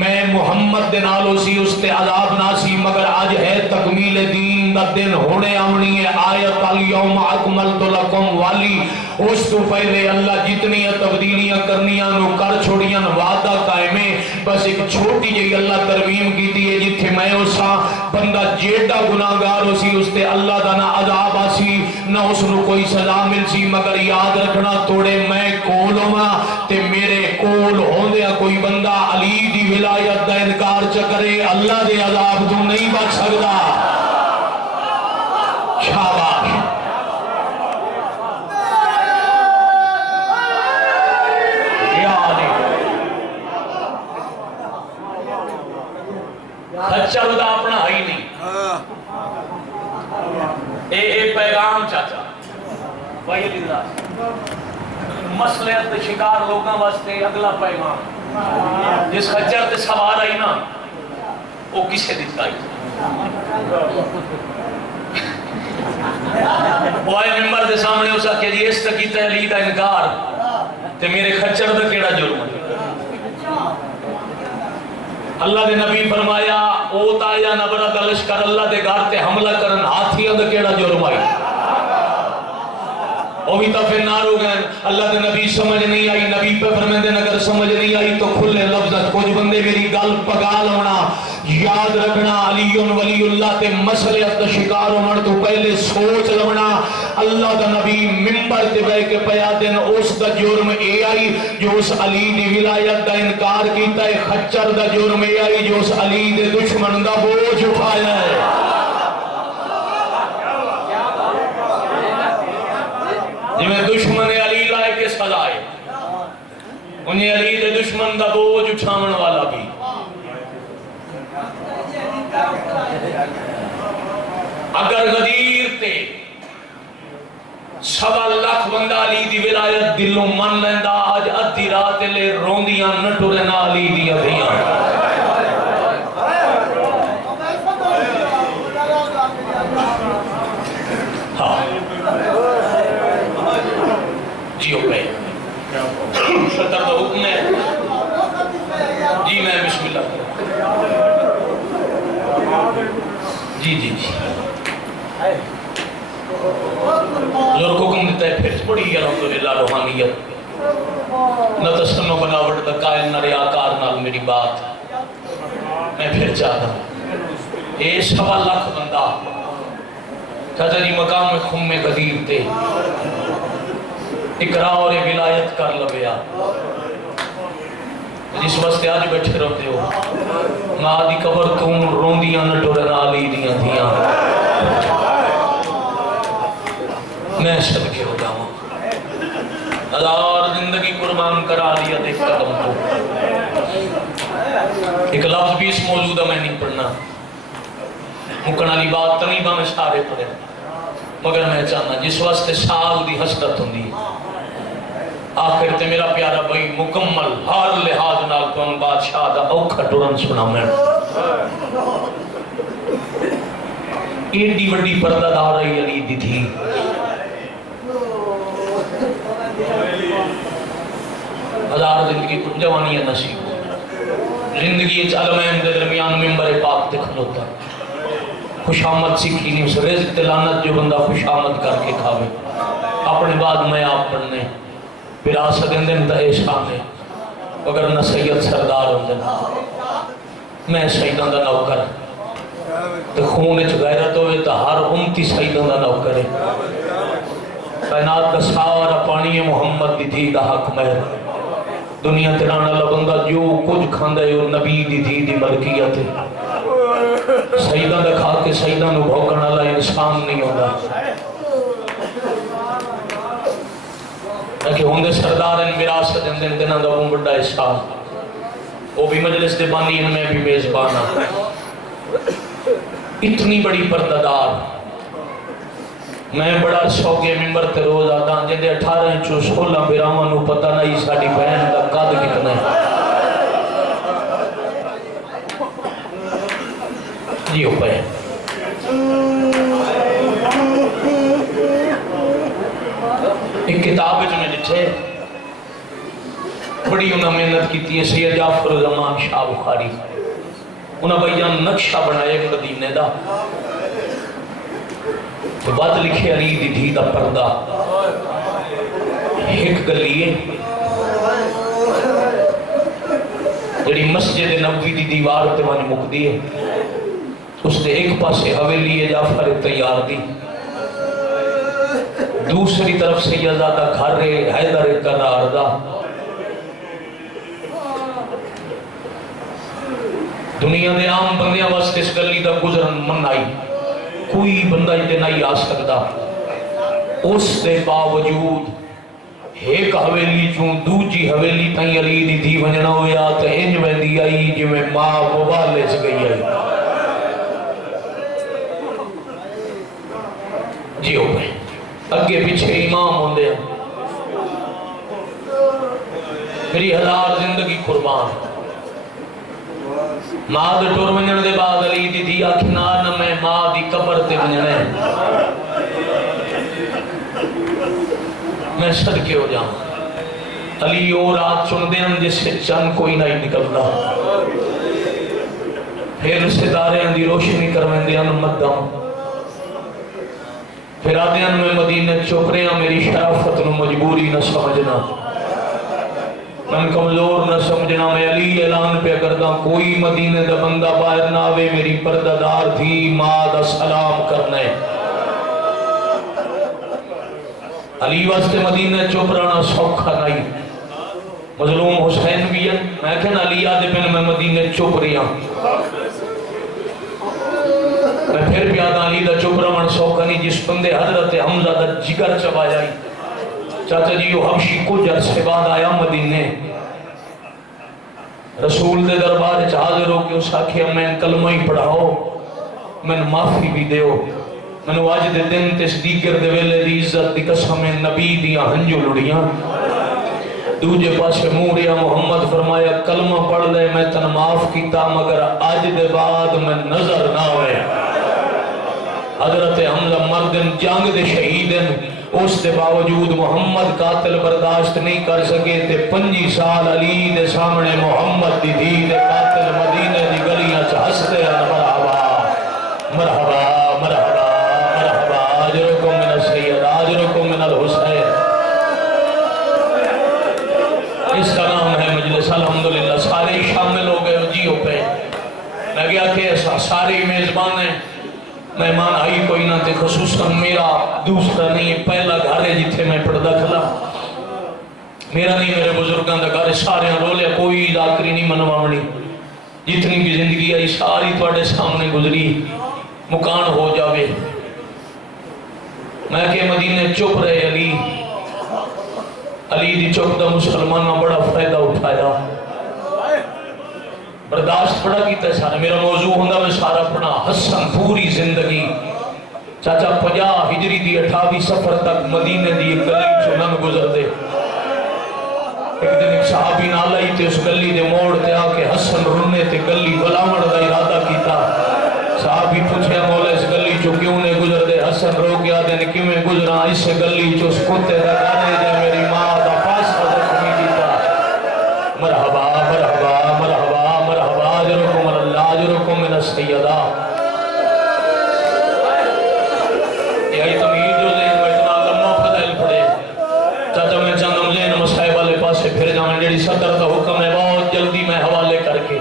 میں محمد دے نالو سی اس تے عذاب نہ سی. مگر آج ہے تکمیل دین دا دن ہونے آمنی ہے. آیت الیوم اکملت لکم والی اس تو پہلے اللہ جتنی تبدیلیاں کرنیاں نو کر چھوڑیاں وعدہ قائمیں. بس ایک چھوٹی جی اللہ ترمیم کی ہے جتھے میں اسا بندہ جیڑا گناہگار ہو سی اس تے اللہ دا نہ عذاب آسی نہ اس نو کوئی سزا مل سی. مگر یاد رکھنا توڑے میں کول ہوں تے میرے کول ہوندیا کوئی بندہ علی دی ولایت دا انکار چکرے اللہ دے عذاب تو نہیں بچ سکتا. شاباش. خچر دا اپنا ہی نہیں. اے پیغام چاچا بھائی اللہ مسئلہ شکار لوگاں واسطے اگلا پیغام جس خچر تے سوار آئی نا وہ کسے دیتا ہی وہ آئے ممبر دے سامنے اسا کہ جی اس تکی تحلیل دا انکار تے میرے خچر دا کیڑا جرم ہے. اللہ دے نبی فرمایا اوت آیا نبرہ دا لشکر اللہ دے گھر تے حملہ کرن ہاتھیاں دا کیڑا جرم آئی. وہ بھی تو پھر نار ہو گئے اللہ کے نبی سمجھ نہیں آئی نبی پہ فرمیندے اگر سمجھ نہیں آئی تو کھلے لفظت کچھ بندے میری گل پگا لونا یاد رکھنا علی ولی اللہ تے مسئلے شکار ہونے تو پہلے سوچ لونا اللہ دا نبی ممبر تے بیٹھ کے پیا دن اس دا جرم اے آئی جو اس علی دی ولایت دا انکار کیتا ہے خچر دا جرم اے آئی جو اس علی دے دشمن دا بوجھ اٹھایا ہے جنہیں دشمن علی لائے کے سزائے انہیں علی دے دشمن دا بوجھ اٹھاون والا بھی اگر غدیر تے 1.25 لاکھ بندہ علی دی ولایت دلوں من لیندہ آج ادھی رات لے روندیاں نہ ٹرنا علی دی ادھیاں ہاں جیو پہ صدر کا حکم ہے جی میں بسم اللہ جی جی جی جو حکم دیتا ہے پھر بڑی الحمدللہ روحانیت نہ تسنو بناوٹ دا قائل نہ ریاکار نال میری بات میں پھر چاہتا ہوں اے 1.25 لاکھ بندہ چاچا جی مقام خم قدیر تے اقرار ولایت کر لبیا جس واسطے آج بیٹھے رہتے ہو ماں دی قبر تم روندیاں نہ ٹورنا علی دیاں تھیاں میں صدقے ہو جاؤں ہزار زندگی قربان کرا لیا دیکھ قدم کو ایک لفظ بھی اس موجودہ میں نہیں پڑھنا مکن علی بات تنیبہ میں سارے پڑھے مگر میں چاہنا جس واسطے سال دی حسرت ہوں دی آخر تے میرا پیارا بھائی مکمل ہر لحاظ نال کون بادشاہ دا اوکھا ٹورن سنا میں ایڈی وڈی پردہ دار رہی علی دی تھی ہزار زندگی کو جوانی نصیب زندگی علم احمد درمیان ممبر پاک تے کھلوتا خوش آمد سیکھی نہیں اس رزق تلانت جو بندہ خوش آمد کر کے کھاوے اپنے بعد میں آپ پڑھنے وراثت اندن دا احسان ہے اگر نہ سید سردار اندن میں سیدان دا نوکر تو خون اچ غیرت ہوئے تو ہر امتی سیدان دا نوکر ہے کائنات کا سارا پانی محمد دی تھی دا حق مہر دنیا ترانا لبندہ جو کچھ کھاندہ ہے وہ نبی دی تھی دی ملکیت ہے سیدان دا کھا کے سیدان نو بھوکن اللہ انسان نہیں ہوتا کہ ہوندے سردار ان وراثت اندن دنہ دا وہ بڑا احسان وہ بھی مجلس دے بانی ان میں بھی میزبانا اتنی بڑی پردادار میں بڑا شوقے ممبر تے روز آتا ہوں جن دے 18 انچو 16 بیرامان نو پتہ نہیں ساڑی بہن دا قد کتنا ہے جی ہو پائے ایک کتاب جو میں لکھے بڑی انہوں محنت کی تھی سید جعفر زمان شاہ بخاری انہوں بیان نقشہ بنائے مدینے دا تو بات لکھے علی دی دھی دا پردہ ایک گلیے جڑی مسجد نبوی دی دیوار تے وانی مک دیئے اس نے ایک پاسے حویلی جعفر تیار دی دوسری طرف سیدزادہ گھر حیدر قرار دا دنیا دے عام بندیاں واسطے اس گلی دا گزرن من آئی کوئی بندہ اتنے نہیں آ سکتا اس دے باوجود ایک حویلی چون دوجی حویلی تائیں علی دی تھی ونجنا ہویا تو انج میں دی آئی جو میں ماں مبالے سے گئی آئی جی ہو گئے اگے پیچھے امام ہوندے ہیں میری ہزار زندگی قربان ماں دے ٹور ونجن دے بعد علی دی دی آکھنا نہ میں ماں دی قبر تے ونجنے میں صدقے ہو جاؤں علی او رات چن دے ہم جس سے چند کوئی نہیں نکلتا پھر ستارے اندی روشنی کرویں دے ہم مدام پھر آدیان میں مدینہ چپ رہے ہیں، میری شرافت نو مجبوری نہ سمجھنا، من کمزور نہ سمجھنا، میں علی اعلان پہ کردہ کوئی مدینہ دا بندہ باہر نہ آوے، میری پردہ دار تھی ماں دا سلام کرنے۔ علی واسطے مدینہ چپ رہنا سوکھا نہیں، مظلوم حسین بھی ہے، میں کہنا علی آدھے پہنے میں مدینہ چپ رہا، میں پھر بھی آدھا علی دا چپ رہنا سوکھا نہیں، جس بندے حضرت حمزہ دا جگر چبا جائی۔ چاچا جی وہ حبشی کو جر سے بعد آیا مدینے، رسول دے دربار حاضر ہو کے اس آکھے میں کلمہ ہی پڑھاؤ، میں معافی بھی دیو، میں واج دے دن تصدیقر دے ویلے دی عزت دی قسم نبی دیاں ہنجو لڑیاں۔ دوجے پاسے موریا محمد فرمایا کلمہ پڑھ لے میں تن معاف کیتا مگر آج دے بعد میں نظر نہ ہوئے۔ حضرت حمزہ مردن جنگ دے شہیدن، اس دے باوجود محمد قاتل برداشت نہیں کر سکے تے 5 سال علی دے سامنے محمد دی دھی دے قاتل مدینہ دی گلیاں چہستے ہیں مرحبا مرحبا مرحبا مرحبا آجرکم من السید آجرکم من الحسین۔ اس کا نام ہے مجلس الحمدللہ، سارے شامل ہو گئے جیو پہ، میں گیا کہ سارے میزبان ہیں، مہمان آئی کوئی نہ تے خصوصاً میرا دوسرا نہیں پہلا گھر ہے جتھے میں پردہ کھلا، میرا نہیں میرے بزرگان دا گھر سارے رولے کوئی ذاکری نہیں منواونی، جتنی بھی زندگی آئی ساری تواڈے سامنے گزری، مکان ہو جاوے۔ میں کہ مدینے چپ رہے علی دی چپ دا مسلمانہ بڑا فائدہ اٹھایا، برداشت بڑا کیتا ہے سارا، میرا موضوع ہوندہ میں سارا پڑھا حسن پوری زندگی، چاچا 50 ہجری دی 28 سفر تک مدینے دی ایک گلی چنن گزر دے، ایک دن ایک صحابی نال آئی تے اس گلی دے موڑ تے آکے حسن رنے تے گلی بلاوڑ دا ارادہ کیتا، صحابی پوچھے مولا اس گلی چو کیوں نے گزر دے، حسن رو گیا دے کیوں میں گزرا اس گلی چو اس کتے دا گانے جے میری ماں دا فاصلہ زخمی کیتا۔ مرحبا مرحبا مرحبا مرحبا آجرکم اللہ آجرکم من السیدہ۔ یہی تمہید جو ذہن میں اتنا لمحہ فضائل پڑے، چاچا میں چاہتا مجھے ان مسائب والے پاس سے پھر جاؤں، جیڑی صدر کا حکم ہے بہت جلدی میں حوالے کر کے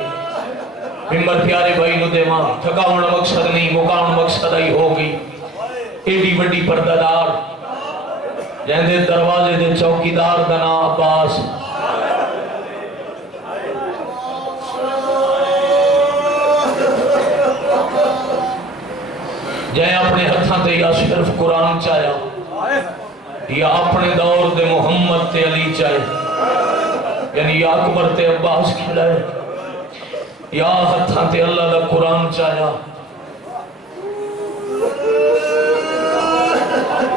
ممبر پیارے بھائی نو دے ماں، تھکاؤن مقصد نہیں مقاؤن مقصد آئی ہوگی، ایڈی وڈی پردہ دار جہندے دروازے دے چوکیدار دا نام عباس، جائے اپنے ہتھاں تے یا صرف قرآن چاہیا یا اپنے دور دے محمد تے علی چاہے، یعنی یا اکبر تے عباس کھلائے یا ہتھاں تے اللہ دا قرآن چاہیا۔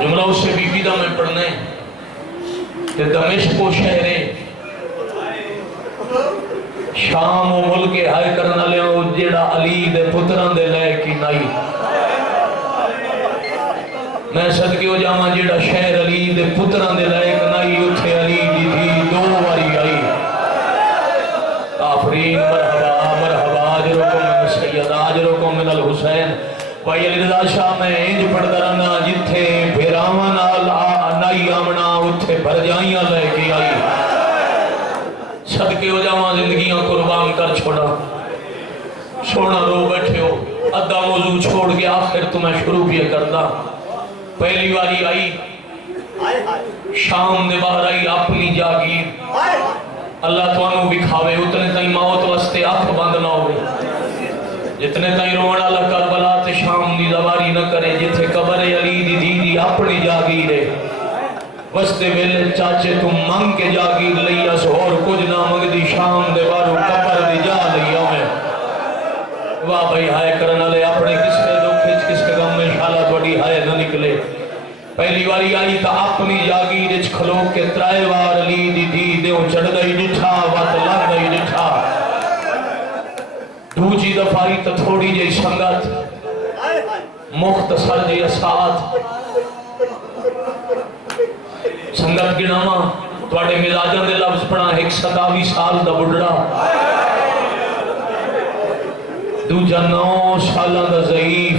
جملہ اسے بی بی دا میں پڑھنے تے دمشق و شہرے شام و ملک ہائے کرنا لے او جیڑا علی دے پتران دے لے کی نائی، میں صدقے ہو جاواں جیڑا شہر علی دے پتران دے لے کی نائی، اتھے علی دی تھی 2 باری آئی۔ آفرین مرحبا مرحبا آجرکم من السید آجرکم من الحسین۔ بھائی علی رضا شاہ میں انج پڑھ درنا جتھے بھیراواں نائی آمنا اتھے بھرجائیاں لے کے آئی، صدقے ہو جاواں زندگیاں قربان کر چھوڑا، سونا رو بیٹھے ہو، ادھا موضوع چھوڑ کے آخر تمہیں شروع بھی کرتا۔ پہلی باری آئی شام دے باہر آئی اپنی جاگیر، اللہ توانو بھی کھاوے اتنے تائیں موت واسطے آنکھ بند نہ ہوئے، جتنے تائیں رونا اللہ کربلا تے شام دی دواری نہ کرے، جتھے قبر علی دی دی اپنی جاگیر ہے، وستے ویلے چاچے تم منگ کے جاگیر لیا سو اور کچھ نہ منگ دی شام دے بارو قبر دی جا لیا میں۔ واہ بھائی ہائے کرنا لے اپنے کس کے دکھ کس کے غم میں شالا توڑی ہائے نہ نکلے۔ پہلی باری آئی تا اپنی جاگیر اچ کھلو کے 3 بار علی دی دی دیوں چڑھ گئی ڈٹھا وقت لگ گئی ڈٹھا، دوجی دفعی تا تھوڑی جی سنگت مختصر جی اسات سنگت گناما توڑے مزاجوں دے لفظ پڑھا 127 سال دا بڑھڑا، دوجہ 9 سالہ دا ضعیف،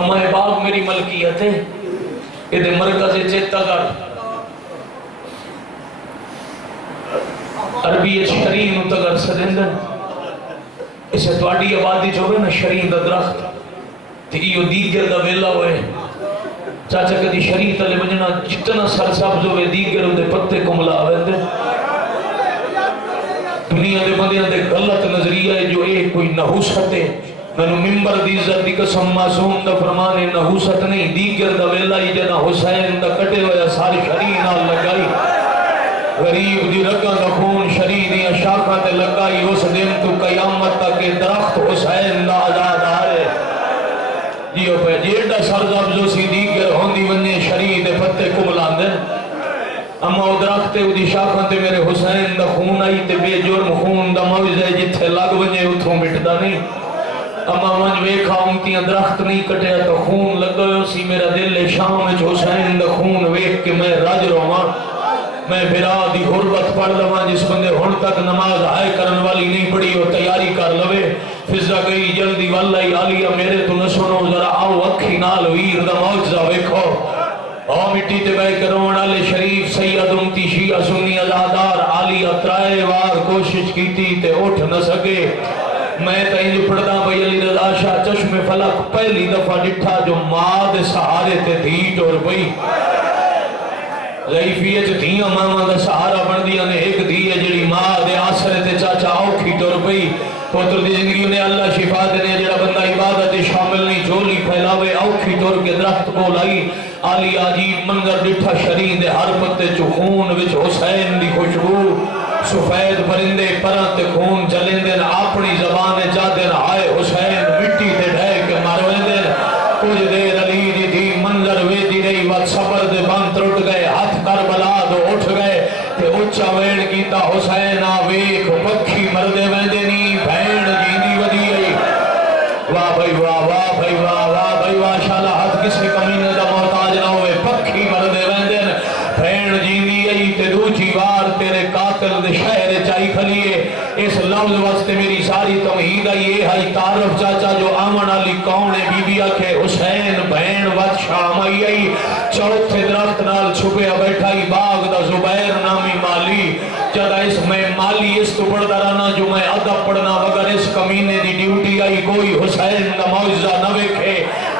اما یہ باغ میری ملکیت ہے، یہ مرکز چیتا کر عربی شرین تگر سدندن اسے تواڈی آبادی جو ہے نا شرین دا درخت تے ایو دیگر دا ویلا ہوئے چاچا کدی شرین تلے وجنا جتنا سر سبز ہوئے دیگر دے پتے کملا ویندے دنیا دے بندیاں دے غلط نظریہ ہے جو ایک کوئی نحوست ہے مینوں ممبر دی عزت دی قسم معصوم دا فرمان ہے نحوست نہیں دیگر دا ویلا ہی جنا حسین دا کٹے ہویا ساری شرین نال لگائی غریب دی رگاں دا خون شرین دی شاخاں تے لگائی اس دن تو قیامت تک درخت حسین دا آزاد آئے جیو پہ جیڑا سرزبزو سی دیگر ہوندی ونجے شرین دے پتے کملان دے اما او درخت تے دی شاخاں تے میرے حسین دا خون آئی تے بے جرم خون دا موزے جتھے لگ ونجے اتھوں مٹدا نہیں اما ونج ویکھا امتیاں درخت نہیں کٹیا تو خون لگ گئے سی میرا دل شام وچ حسین دا خون ویکھ کے میں رج رواں میں بھرا دی غربت پڑھ لواں جس بندے ہن تک نماز آئے کرن والی نہیں پڑھی وہ تیاری کر لوے فضا گئی جلدی واللہ عالیہ میرے تو نہ سنو ذرا آؤ اکھی نال ویر دا معجزہ ویکھو او مٹی تے بے کرون والے شریف سید امتی شیعہ سنی ازادار عالیہ ترائے وار کوشش کیتی تے اٹھ نہ سکے میں تے انج پڑھدا بھئی علی رضا شاہ چشم فلک پہلی دفعہ ڈٹھا جو ماں دے سہارے تے دھی ٹور پئی ضعیفیت دھیاں ماما دا سہارا بن دیا نے ایک دھی ہے جڑی ماں دے آسرے تے چاچا اوکھی ٹر پئی پتر دی زندگی نے اللہ شفا دینے جڑا بندہ عبادت شامل نہیں جھولی پھیلاوے اوکھی ٹر کے درخت کو لائی علی عجیب منظر ڈٹھا شرین دے ہر پتے چو خون وچ حسین دی خوشبو سفید پرندے پران تے خون چلیں دن اپنی زبان جا دن آئے حسین مٹی تے ڈھے کے مرویں دن کچھ دیر علی دی تھی منظر ویدی رہی وقت صبر دے بند ترٹ گئے ہاتھ کربلا دو اٹھ گئے تے اچھا ویڑ کیتا حسین آویک پکھی مردے ویندے نہیں بھین جیندی ودی آئی واہ بھائی واہ واہ بھائی واہ واہ بھائی واہ شالا ہاتھ کسی کمینے دا محتاج نہ ہوئے پکھی مردے ویندے بھین جیندی آئی تے دوچی بار تیرے قاتل دے شہر چاہی کھلیے اس لفظ واسطے میری ساری تمہید یہ ہے تعارف چاچا جو آمن علی قوم نے بی بی آکھے حسین بہن وقت شام آئی چوتھے درخت نال چھپے بیٹھائی باغ دا زبیر نامی مالی جدا اس میں مالی اس تو پڑھتا رہنا جو میں ادب پڑھنا وگر اس کمینے دی ڈیوٹی آئی کوئی حسین دا معجزہ نہ ویکھے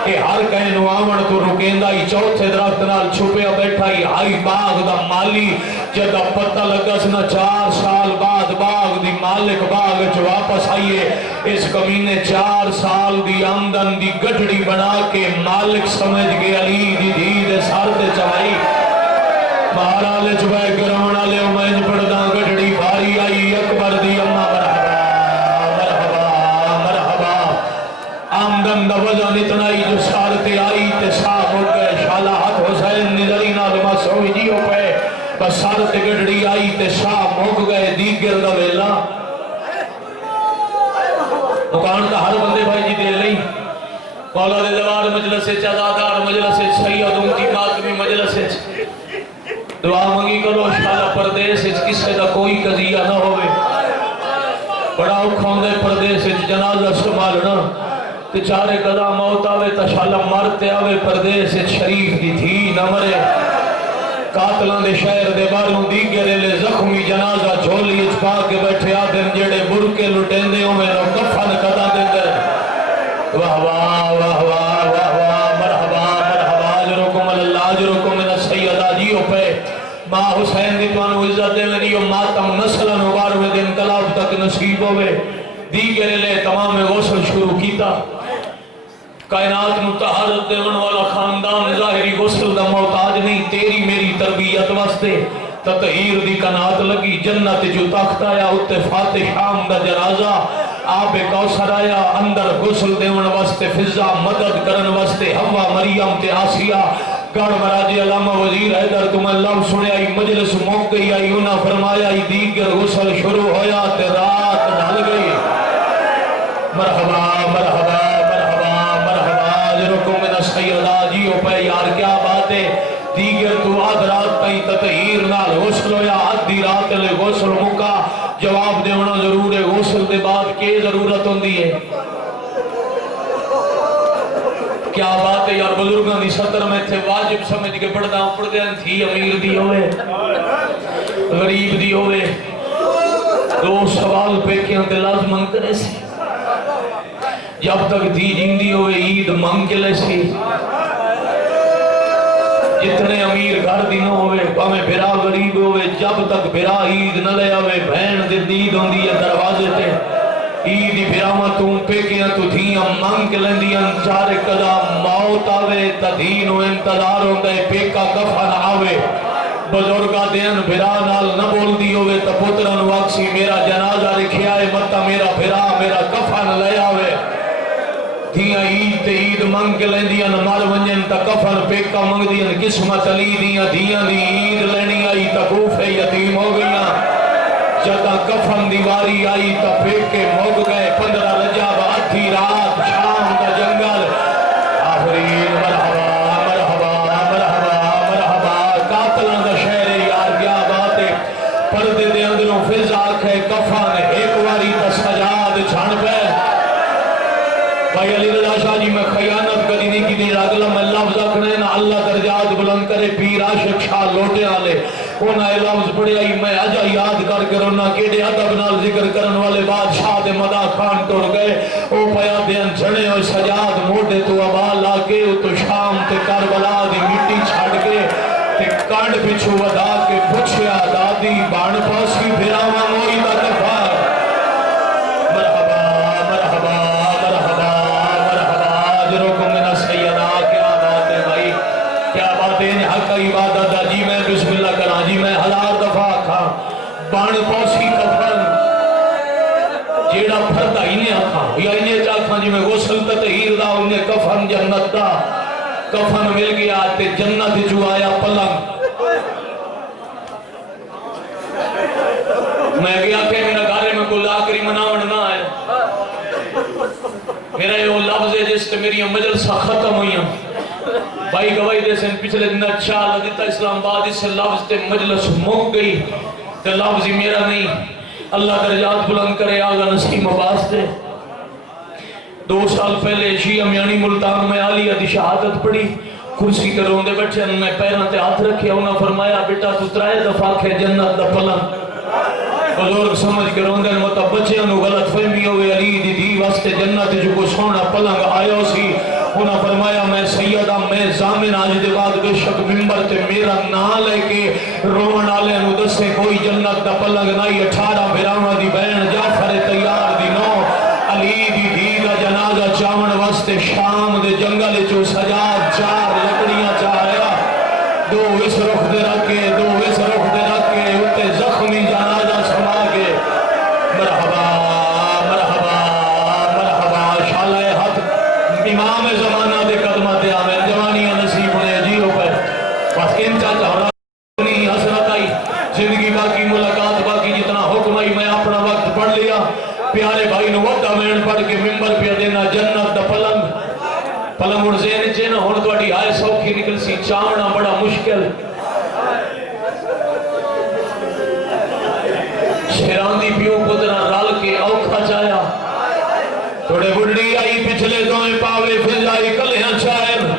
کہ ہر کہنو آمن تو رکیندائی چوتھے درخت نال چھپے بیٹھائی آئی باغ دا مالی جدا پتہ لگا سنا 4 سال بعد باغ دی مالک باغ جو واپس آئیے اس کمینے 4 سال دی آمدن دی گھڑی بنا کے مالک سمجھ گئے علی دی دی دے سار دے چاہائی مہارا لے چبائے گرانا لے امین پڑھدا گھڑی بھاری آئی اکبر دی اممہ مرحبا مرحبا آمدن دا وزن اتنائی جو سارتے آئی تے صاف ہو گئے شالا حد حسین نظری نالما سوئی جیو پہ بس سارتے گھڑی آئی تے صاف ہو گئے دیگر دا ویلا مکان تا ہر بندے بھائی جی دے لئی مولا دے دوار مجلس چادادار مجلس سید امتی ماتمی مجلس دعا منگی کرو شالا پردیس کسے دا کوئی قضیہ نہ ہوئے بڑا اکھاؤں دے پردیس جنازہ سنبھالنا تے چارے قضا موت آوے تا شالا مرتے آوے پردیس شریف دی تھی نہ مرے قاتلان دے شہر دے باروں دیگرے لے زخمی جنازہ جھولی اچپا کے بیٹھے آدم جڑے برکے لٹین دے ہوئے نو کفن قدا دے دے واہ واہ واہ واہ واہ واہ مرحبا مرحبا اجرکم اللہ اجرکم من السیدہ جیو پہ ماں حسین دی توانو عزت دے میں نیو ماتم نسل نوار میں دن کلاب تک نصیب ہوئے دیگرے لے تمام غسل شروع کیتا کائنات متحرت دیون والا خاندان ظاہری غسل دا محتاج نہیں تیری میری تربیت واسطے تطہیر دی کنات لگی جنت جو تخت آیا اتے فاتح شام دا جنازہ آب کوثر آیا اندر غسل دیون واسطے فضا مدد کرن واسطے ہوا مریم تے آسیہ گڑ مراجی علامہ وزیر حیدر تمہیں لو سنے آئی مجلس موک گئی آئی انہا فرمایا آئی دیگر غسل شروع ہویا تے رات ڈھل گئی مرحبا مرحبا سیدہ جیو پہ یار کیا بات ہے دیگر تو آدھ رات پہ تطہیر نال غسل ہویا آدھی رات لے غسل مکا جواب دے ہونا ضرور ہے غسل دے بعد کے ضرورت ہوندی ہے کیا بات ہے یار بزرگاں دی سطر میں تھے واجب سمجھ کے پڑھتا ہوں پڑھ دیں تھی امیر دی ہوئے غریب دی ہوئے دو سوال پہ کیوں تے لازمن کرے سی جب تک دی جیندی ہوئے عید منگ کے لے سی جتنے امیر گھر دی نہ ہوئے پاہمیں بھرا غریب ہوئے جب تک بھرا عید نہ لے آوے بہن دے دید ہوندی ہے دروازے تے عیدی بھرامتوں پیکیاں تو دھیاں منگ کے لندیاں چارے قدا موت آوے تدین و انتظار ہوندے پیکا کفن آوے بزرگا دین بھرا نال نہ بول دی ہوئے تا پتران واقسی میرا جنازہ رکھیا ہے متا میرا بھرا میرا کفن لے آوے دھیاں عید تے عید منگ کے لندیاں مار ونجن تا کفن پیکا منگ دیاں قسمت علی دیاں دھیاں دی عید لینی آئی تا کوف یتیم ہو گئیاں جدا کفن دیواری آئی تا پھیک کے موگ گئے 15 رجب آدھی رات شام کا جنگل آفرین مرحبا مرحبا مرحبا مرحبا قاتلان دا شہر یار کیا بات ہے پردے دے اندروں فضا ہے کفن ایک واری تا سجاد چھان پہ بھائی علی رضا شاہ جی میں خیانت کری نہیں کی دیر اگلا میں لفظ اکھنے نا اللہ درجات بلند کرے پیر عاشق شاہ لوٹے آلے اونا لفظ پڑے آئی میں اجا یاد کر رونا کیڑے ادب نال ذکر کرن والے بادشاہ دے مدا خان ٹوڑ گئے او پیا دین جھڑے ہوئے سجاد موٹے تو آبال آکے او تو شام تے کربلا دی مٹی چھڑ کے تے کانڈ پچھو ودا کے پچھیا دادی بان پاسی بھراما موئی دا کفار مرحبا مرحبا مرحبا مرحبا جروکم مینا سیدہ کیا بات ہے بھائی کیا بات ہے حق عبادت دا جی میں بسم اللہ کرا جی میں 1000 دفعہ کھا بان پوسی کفن جیڑا پھردا انہیں آکھا یا انہیں چاکھا جی میں غسل تطہیر دا انہیں کفن جنت دا کفن مل گیا تے جنت جو آیا پلنگ میں گیا کہ میرا گھارے میں کوئی آخری مناون نہ آئے میرا یہ لفظ ہے جس تے میری مجلسہ ختم ہوئی ہیں بھائی گواہی دے سن پچھلے دن اچھا لگتا اسلام آباد اس سے لفظ تے مجلس موک گئی تے لفظ ہی میرا نہیں اللہ درجات بلند کرے آگا نسیم عباس دے 2 سال پہلے شیعہ میانی ملتان میں عالیہ دی شہادت پڑی کرسی کے روندے بچے میں پیران تے ہاتھ رکھے انہاں فرمایا بیٹا تو 3 دفعہ کھے جنت دا پلنگ بزرگ سمجھ کے روندے مطلب بچے انہوں غلط فہمی ہوئے علی دی دی واسطے جنت جو کو سونا پلنگ آیا سی انہاں فرمایا میں سیدہ میں زامن آج دے بعد بے شک ممبر تے میرا نا لے کے رومن آلے انہوں دسے کوئی جنت دا پلنگ نائی 18 بھراما دی بین جعفر تیار دی 9 علی دی دی دا جنازہ چاون واسطے شام دے جنگل چو سجاد 4 لکڑیاں چاہیا 2 اس رخ دے رکھے 2 اس رخ دے رکھے اتے زخمی جنازہ سما کے مرحبا مرحبا مرحبا شالہ حد امام زمانہ دے قدمہ دے آمین جوانیاں نصیب نے جیو پر بس کن چاہتا ہونی حسرت آئی زندگی باقی ملاقات باقی جتنا حکم آئی میں اپنا وقت پڑھ لیا پیارے بھائی نو وقت مین پڑھ کے ممبر پہ دینا جنت دا پلنگ پلنگ اور زین چینا ہون تو اڈی آئے سوکھی نکل سی چاونا بڑا مشکل شیران دی پیو پتنا رال کے اوکھا چایا توڑے بڑی آئی پچھلے دوئیں پاوے فضائی کلیاں چاہن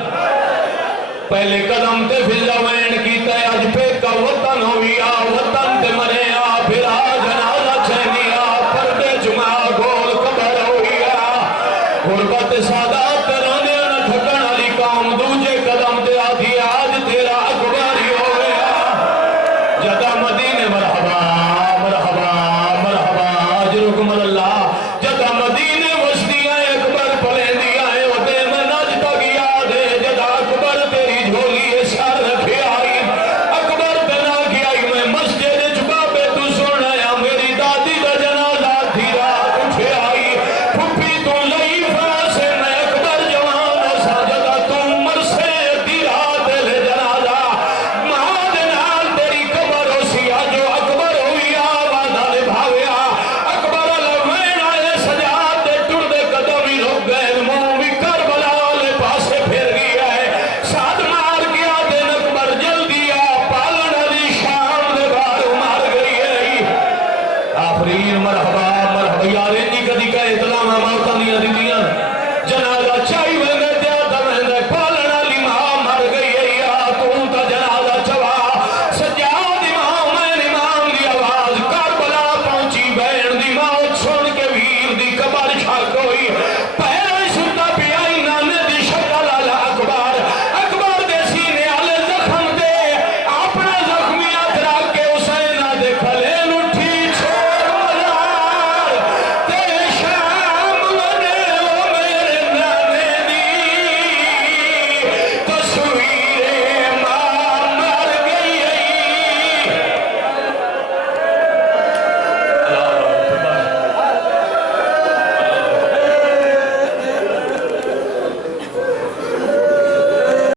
پہلے قدم تے فضا وین کی تے آج پہ کا وطن ہوئی